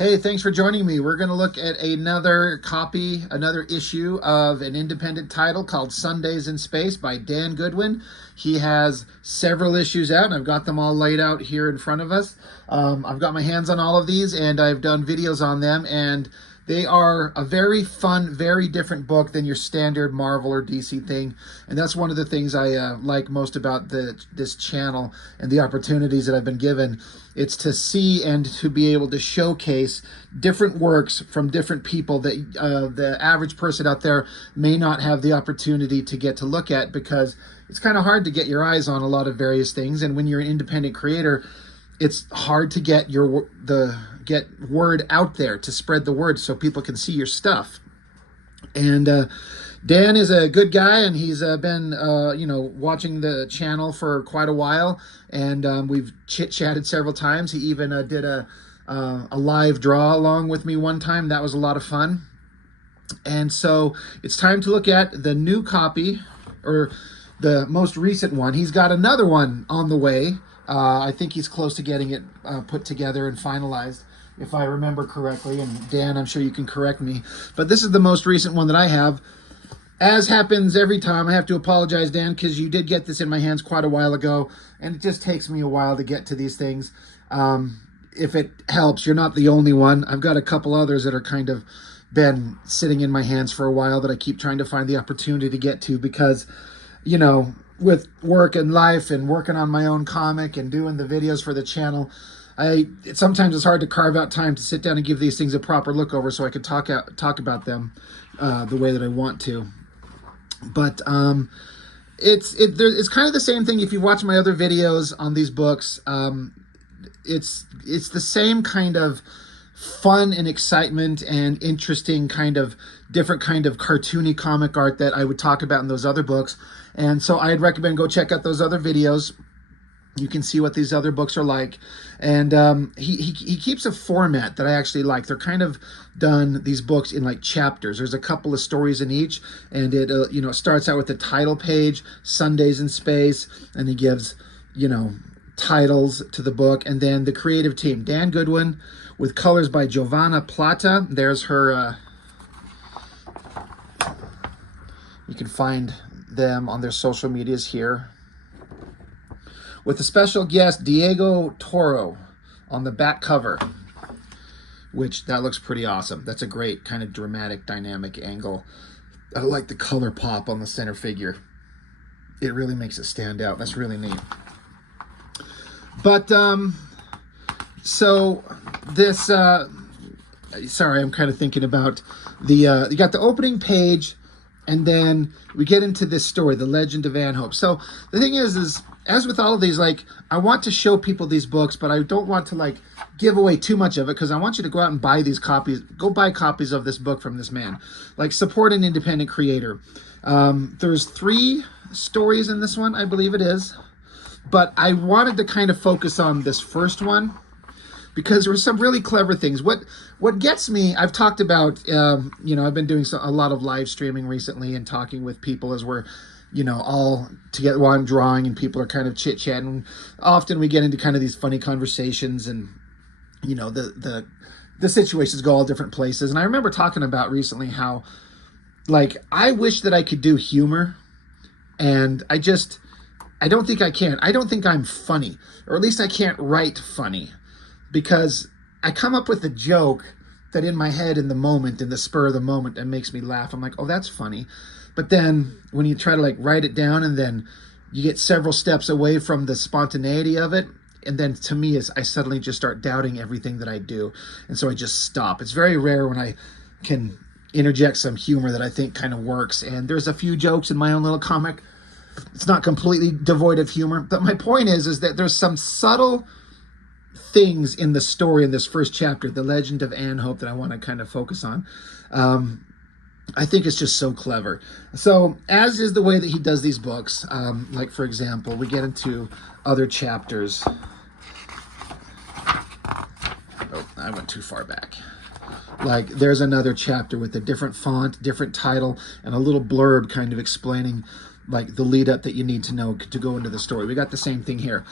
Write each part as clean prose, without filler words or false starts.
Hey, thanks for joining me. We're going to look at another issue of an independent title called Sundays in Space by Dan Goodwin. He has several issues out, and I've got them all laid out here in front of us. I've got my hands on all of these, and I've done videos on them, and they are a very fun, very different book than your standard Marvel or DC thing. And that's one of the things I like most about this channel and the opportunities that I've been given. It's to see and to be able to showcase different works from different people that the average person out there may not have the opportunity to get to look at, because it's kind of hard to get your eyes on a lot of various things. And when you're an independent creator, it's hard to get get word out there, to spread the word so people can see your stuff. And Dan is a good guy, and he's been watching the channel for quite a while, and we've chit-chatted several times. He even did a live draw along with me one time. That was a lot of fun. And so it's time to look at the new copy, or the most recent one. He's got another one on the way. I think he's close to getting it put together and finalized, if I remember correctly. And Dan, I'm sure you can correct me. But this is the most recent one that I have. As happens every time, I have to apologize, Dan, because you did get this in my hands quite a while ago, and it just takes me a while to get to these things. If it helps, you're not the only one. I've got a couple others that are kind of been sitting in my hands for a while that I keep trying to find the opportunity to get to, because, you know, with work and life and working on my own comic and doing the videos for the channel, sometimes it's hard to carve out time to sit down and give these things a proper look over so I can talk about them the way that I want to. But it's kind of the same thing. If you watch my other videos on these books, it's the same kind of fun and excitement and interesting kind of different kind of cartoony comic art that I would talk about in those other books. And so I'd recommend go check out those other videos. You can see what these other books are like. And he keeps a format that I actually like. They're kind of done, these books, in like chapters. There's a couple of stories in each, and it starts out with the title page, Sundays in Space, and he gives, titles to the book. And then the creative team, Dan Goodwin, with colors by Giovanna Plata. There's her, you can find them on their social medias here. With a special guest, Diego Toro, on the back cover, which that looks pretty awesome. That's a great kind of dramatic, dynamic angle. I like the color pop on the center figure. It really makes it stand out. That's really neat. But, so this, sorry, I'm kind of thinking about you got the opening page, and then we get into this story, The Legend of Van Hope. So the thing is as with all of these, like, I want to show people these books, but I don't want to, like, give away too much of it, because I want you to go out and buy these copies. Go buy copies of this book from this man. Like, support an independent creator. There's 3 stories in this one, I believe it is. But I wanted to kind of focus on this first one, because there were some really clever things. What gets me, I've talked about, I've been doing a lot of live streaming recently and talking with people as we're, all together while I'm drawing, and people are kind of chit-chatting. Often we get into kind of these funny conversations, and, the situations go all different places. And I remember talking about recently how, like, I wish that I could do humor, and I don't think I can. I don't think I'm funny, or at least I can't write funny, because I come up with a joke that in my head, in the moment, in the spur of the moment, it makes me laugh. I'm like, oh, that's funny. But then when you try to, like, write it down, and then you get several steps away from the spontaneity of it, and then to me, I suddenly just start doubting everything that I do. And so I just stop. It's very rare when I can interject some humor that I think kind of works. And there's a few jokes in my own little comic. It's not completely devoid of humor. But my point is that there's some subtle things in the story in this first chapter, The Legend of Van Hope, that I want to kind of focus on. I think it's just so clever. So, as is the way that he does these books, like, for example, we get into other chapters. Oh, I went too far back. Like, there's another chapter with a different font, different title, and a little blurb kind of explaining, like, the lead up that you need to know to go into the story. We got the same thing here.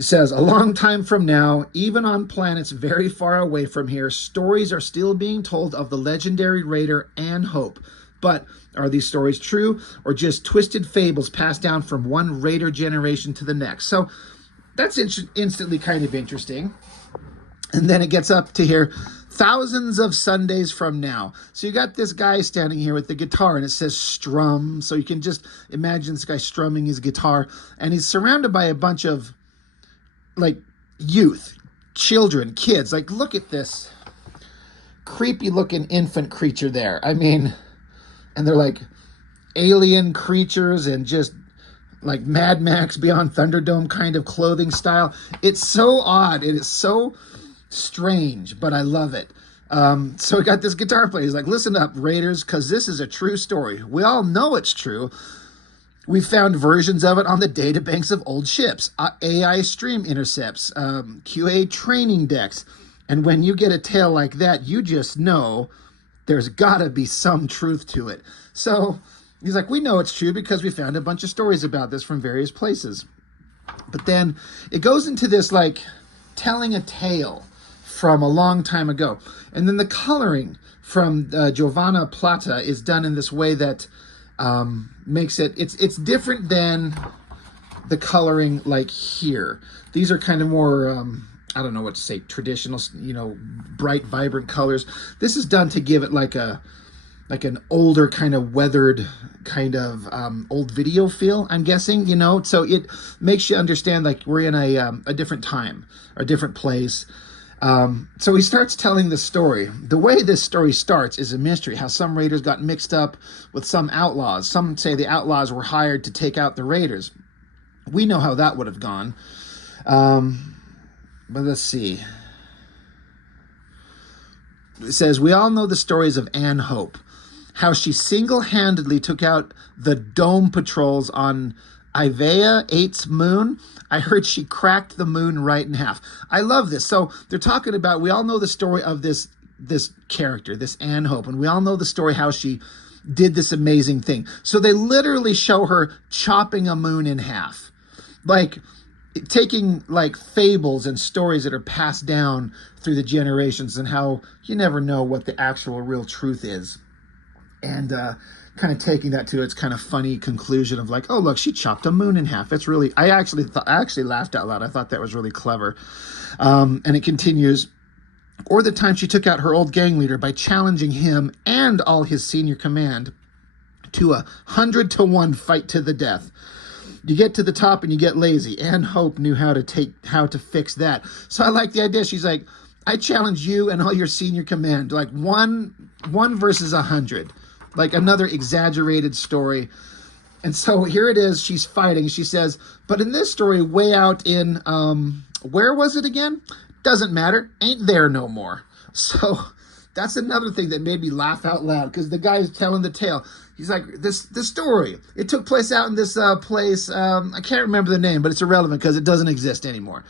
It says, a long time from now, even on planets very far away from here, stories are still being told of the legendary raider Ann Hope. But are these stories true or just twisted fables passed down from one raider generation to the next? So that's instantly kind of interesting. And then it gets up to here, thousands of Sundays from now. So you got this guy standing here with the guitar, and it says strum. So you can just imagine this guy strumming his guitar, and he's surrounded by a bunch of like youth, children, kids. Like, look at this creepy looking infant creature there. I mean, and they're like alien creatures and just like Mad Max Beyond Thunderdome kind of clothing style. It's so odd. It is so strange, but I love it. So we got this guitar player. He's like, listen up, Raiders, because this is a true story. We all know it's true. We found versions of it on the databanks of old ships, AI stream intercepts, QA training decks. And when you get a tale like that, you just know there's got to be some truth to it. So he's like, we know it's true because we found a bunch of stories about this from various places. But then it goes into this like telling a tale from a long time ago. And then the coloring from Giovanna Plata is done in this way that makes it's different than the coloring like here. These are kind of more, I don't know what to say, traditional, bright, vibrant colors. This is done to give it like an older kind of weathered kind of old video feel, I'm guessing, so it makes you understand like we're in a different time or a different place. So he starts telling the story. The way this story starts is a mystery, how some raiders got mixed up with some outlaws. Some say the outlaws were hired to take out the raiders. We know how that would have gone. But let's see. It says, we all know the stories of Ann Hope, how she single-handedly took out the dome patrols on Ivea 8's moon. I heard she cracked the moon right in half. I love this. So they're talking about, we all know the story of this character, this Ann Hope, and we all know the story how she did this amazing thing. So they literally show her chopping a moon in half. Like taking like fables and stories that are passed down through the generations and how you never know what the actual real truth is. And kind of taking that to its kind of funny conclusion of like, oh, look, she chopped a moon in half. It's really, I actually laughed out loud. I thought that was really clever. And it continues, or the time she took out her old gang leader by challenging him and all his senior command to 100-to-1 fight to the death. You get to the top and you get lazy. Ann Hope knew how to fix that. So I like the idea. She's like, I challenge you and all your senior command, like one versus 100. Like another exaggerated story. And so here it is. She's fighting. She says, but in this story, way out in, where was it again? Doesn't matter. Ain't there no more. So that's another thing that made me laugh out loud because the guy's telling the tale. He's like, this story, it took place out in this place. I can't remember the name, but it's irrelevant because it doesn't exist anymore.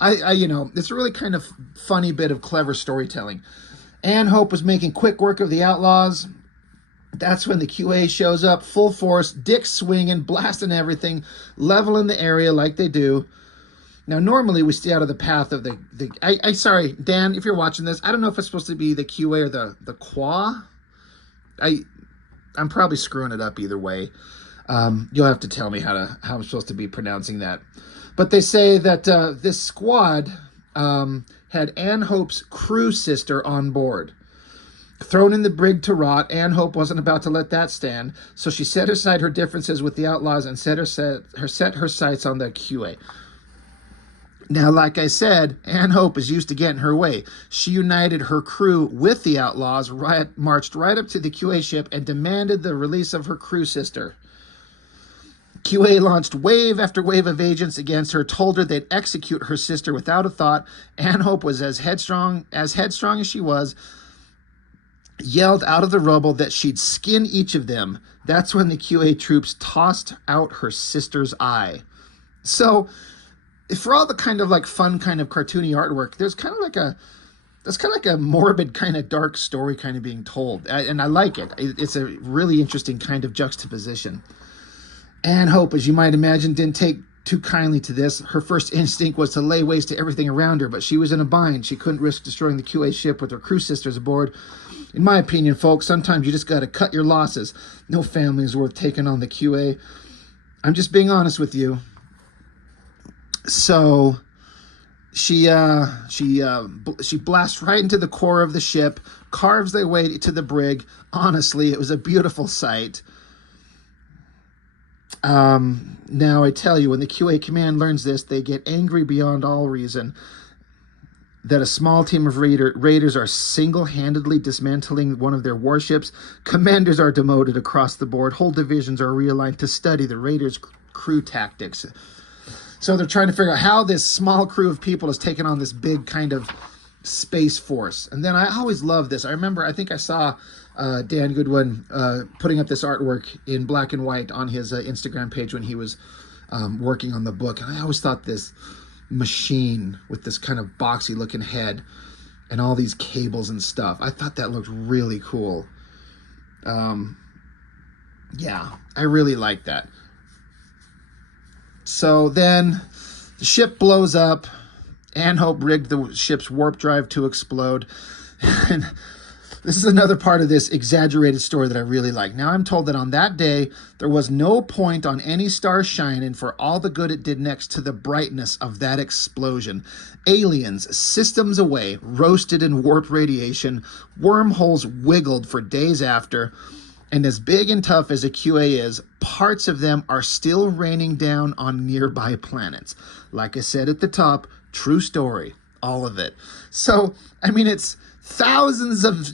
It's a really kind of funny bit of clever storytelling. Ann Hope was making quick work of the outlaws. That's when the QA shows up, full force, dicks swinging, blasting everything, leveling the area like they do. Now, normally we stay out of the path of sorry, Dan, if you're watching this, I don't know if it's supposed to be the QA or the Qua. I'm probably screwing it up either way. You'll have to tell me how I'm supposed to be pronouncing that. But they say that this squad had Ann Hope's crew sister on board. Thrown in the brig to rot, Ann Hope wasn't about to let that stand, so she set aside her differences with the outlaws and set her sights on the QA. Now, like I said, Ann Hope is used to getting her way. She united her crew with the outlaws, marched right up to the QA ship, and demanded the release of her crew sister. QA launched wave after wave of agents against her, told her they'd execute her sister without a thought. Ann Hope was as headstrong as she was, yelled out of the rubble that she'd skin each of them. That's when the QA troops tossed out her sister's eye. So, for all the kind of like fun kind of cartoony artwork, there's kind of like a morbid kind of dark story kind of being told. And I like it. It's a really interesting kind of juxtaposition. Ann Hope, as you might imagine, didn't take too kindly to this. Her first instinct was to lay waste to everything around her, but she was in a bind. She couldn't risk destroying the QA ship with her crew sisters aboard. In my opinion, folks, sometimes you just got to cut your losses. No family is worth taking on the QA. I'm just being honest with you. So she blasts right into the core of the ship, carves their way to the brig. Honestly, it was a beautiful sight. Now I tell you, when the QA command learns this, they get angry beyond all reason. That a small team of raiders are single-handedly dismantling one of their warships. Commanders are demoted across the board. Whole divisions are realigned to study the raiders' crew tactics. So they're trying to figure out how this small crew of people has taken on this big kind of space force. And then I always love this. I think I saw Dan Goodwin putting up this artwork in black and white on his Instagram page when he was working on the book. And I always thought this machine with this kind of boxy looking head and all these cables and stuff, I thought that looked really cool. Yeah, I really like that. So then the ship blows up. Anhope rigged the ship's warp drive to explode. And this is another part of this exaggerated story that I really like. Now, I'm told that on that day, there was no point on any star shining for all the good it did next to the brightness of that explosion. Aliens, systems away, roasted in warp radiation, wormholes wiggled for days after, and as big and tough as a QA is, parts of them are still raining down on nearby planets. Like I said at the top, true story, all of it. So, I mean, it's thousands of,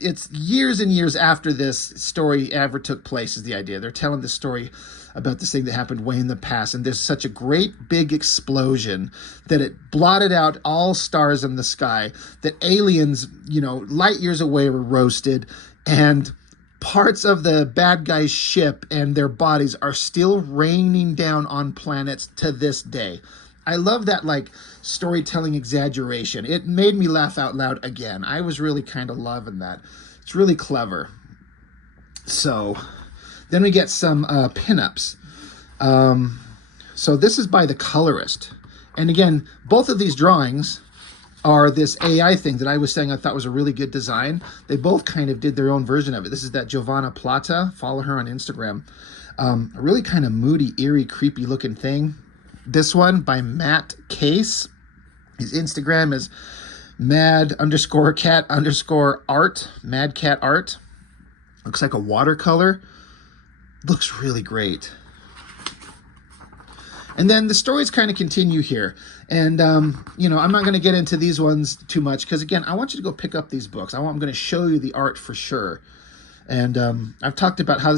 it's years and years after this story ever took place is the idea. They're telling this story about this thing that happened way in the past, and there's such a great big explosion that it blotted out all stars in the sky, that aliens, light years away were roasted, and parts of the bad guy's ship and their bodies are still raining down on planets to this day. I love that, storytelling exaggeration. It made me laugh out loud again. I was really kind of loving that. It's really clever. So then we get some pinups. So this is by the colorist. And again, both of these drawings are this AI thing that I was saying I thought was a really good design. They both kind of did their own version of it. This is that Giovanna Plata. Follow her on Instagram. A really kind of moody, eerie, creepy looking thing. This one by Matt Case. His Instagram is mad_cat_art, madcat_art. Looks like a watercolor. Looks really great. And then the stories kind of continue here. And, I'm not going to get into these ones too much because, again, I want you to go pick up these books. I'm going to show you the art for sure. And I've talked about how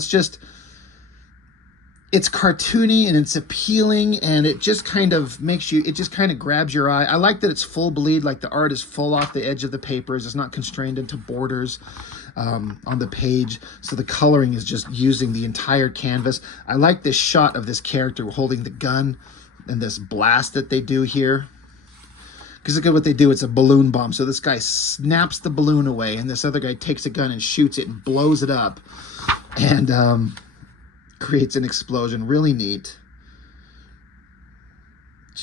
it's cartoony and it's appealing and it just kind of grabs your eye. I like that it's full bleed, like the art is full off the edge of the papers. It's not constrained into borders on the page. So the coloring is just using the entire canvas. I like this shot of this character holding the gun and this blast that they do here. Because look at what they do. It's a balloon bomb. So this guy snaps the balloon away and this other guy takes a gun and shoots it and blows it up. And, creates an explosion. Really neat.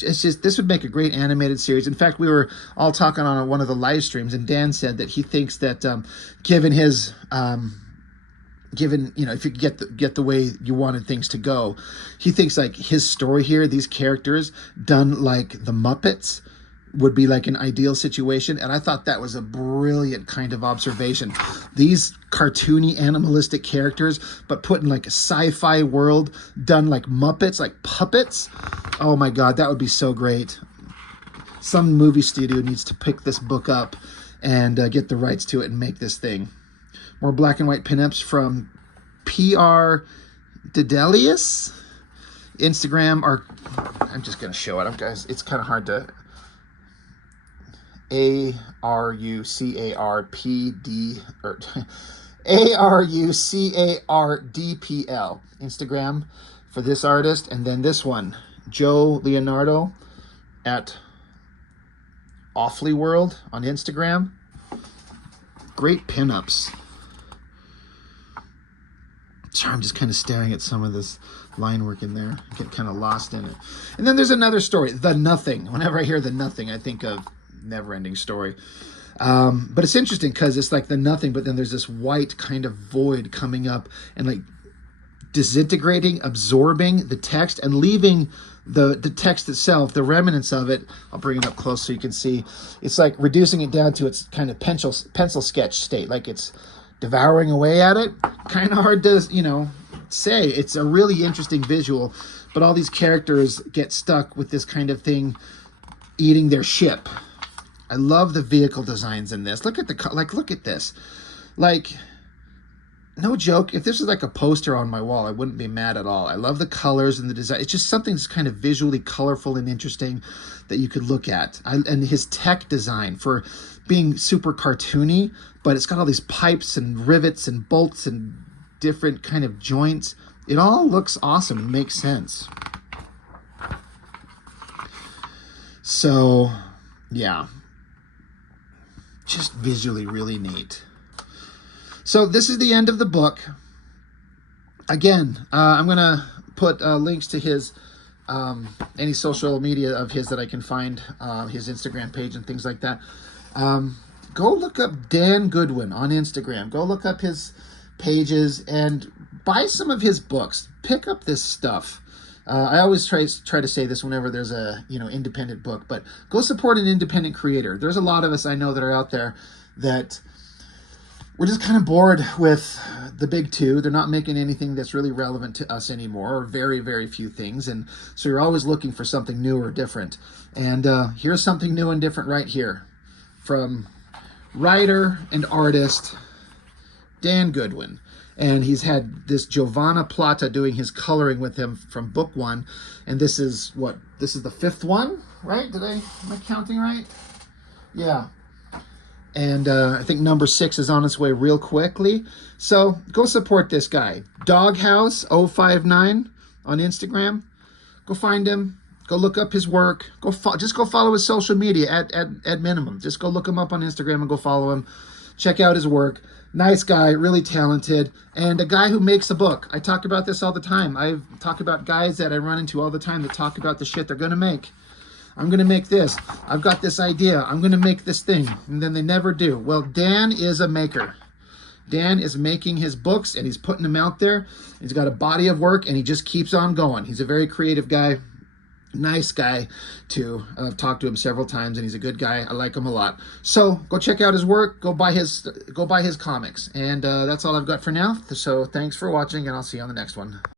It's just, this would make a great animated series. In fact, we were all talking on one of the live streams, and Dan said that he thinks that given his if you get the way you wanted things to go, he thinks like his story here, these characters done like the Muppets would be like an ideal situation. And I thought that was a brilliant kind of observation. These cartoony animalistic characters, but put in like a sci-fi world, done like Muppets, like puppets. Oh my God, that would be so great. Some movie studio needs to pick this book up and get the rights to it and make this thing. More black and white pinups from PR Dedelius. Instagram, or I'm just going to show it up, guys. It's kind of hard to... ARUCARPD or ARUCARDPL Instagram for this artist, and then this one, Joe Leonardo at Awfully World on Instagram. Great pinups. Sorry, I'm just kind of staring at some of this line work in there. I get kind of lost in it. And then there's another story, The Nothing. Whenever I hear The Nothing, I think of Never-Ending Story. But it's interesting because it's like the nothing, but then there's this white kind of void coming up and like disintegrating, absorbing the text and leaving the text itself, the remnants of it. I'll bring it up close so you can see. It's like reducing it down to its kind of pencil sketch state, like it's devouring away at it. Kind of hard to, say. It's a really interesting visual, but all these characters get stuck with this kind of thing eating their ship. I love the vehicle designs in this. Look at look at this. Like, no joke, if this is like a poster on my wall, I wouldn't be mad at all. I love the colors and the design. It's just something that's kind of visually colorful and interesting that you could look at. And his tech design for being super cartoony, but it's got all these pipes and rivets and bolts and different kind of joints. It all looks awesome and makes sense. So, yeah. Just visually really neat. So this is the end of the book. Again, I'm going to put links to his, any social media of his that I can find, his Instagram page and things like that. Go look up Dan Goodwin on Instagram. Go look up his pages and buy some of his books. Pick up this stuff. I always try to say this whenever there's a independent book, but go support an independent creator. There's a lot of us I know that are out there that we're just kind of bored with the big two. They're not making anything that's really relevant to us anymore, or very, very few things. And so you're always looking for something new or different. And here's something new and different right here from writer and artist Dan Goodwin. And he's had this Giovanna Plata doing his coloring with him from book 1. And this is this is the 5th one, right? Am I counting right? Yeah. And I think number 6 is on its way real quickly. So go support this guy. Doghouse059 on Instagram. Go find him. Go look up his work. Just go follow his social media at minimum. Just go look him up on Instagram and go follow him. Check out his work. Nice guy, really talented, and a guy who makes a book. I talk about this all the time. I talk about guys that I run into all the time that talk about the shit they're going to make. I'm going to make this. I've got this idea. I'm going to make this thing. And then they never do. Well, Dan is a maker. Dan is making his books, and he's putting them out there. He's got a body of work, and he just keeps on going. He's a very creative guy. Nice guy too. I've talked to him several times and he's a good guy. I like him a lot. So go check out his work. Go buy his comics. And that's all I've got for now. So thanks for watching and I'll see you on the next one.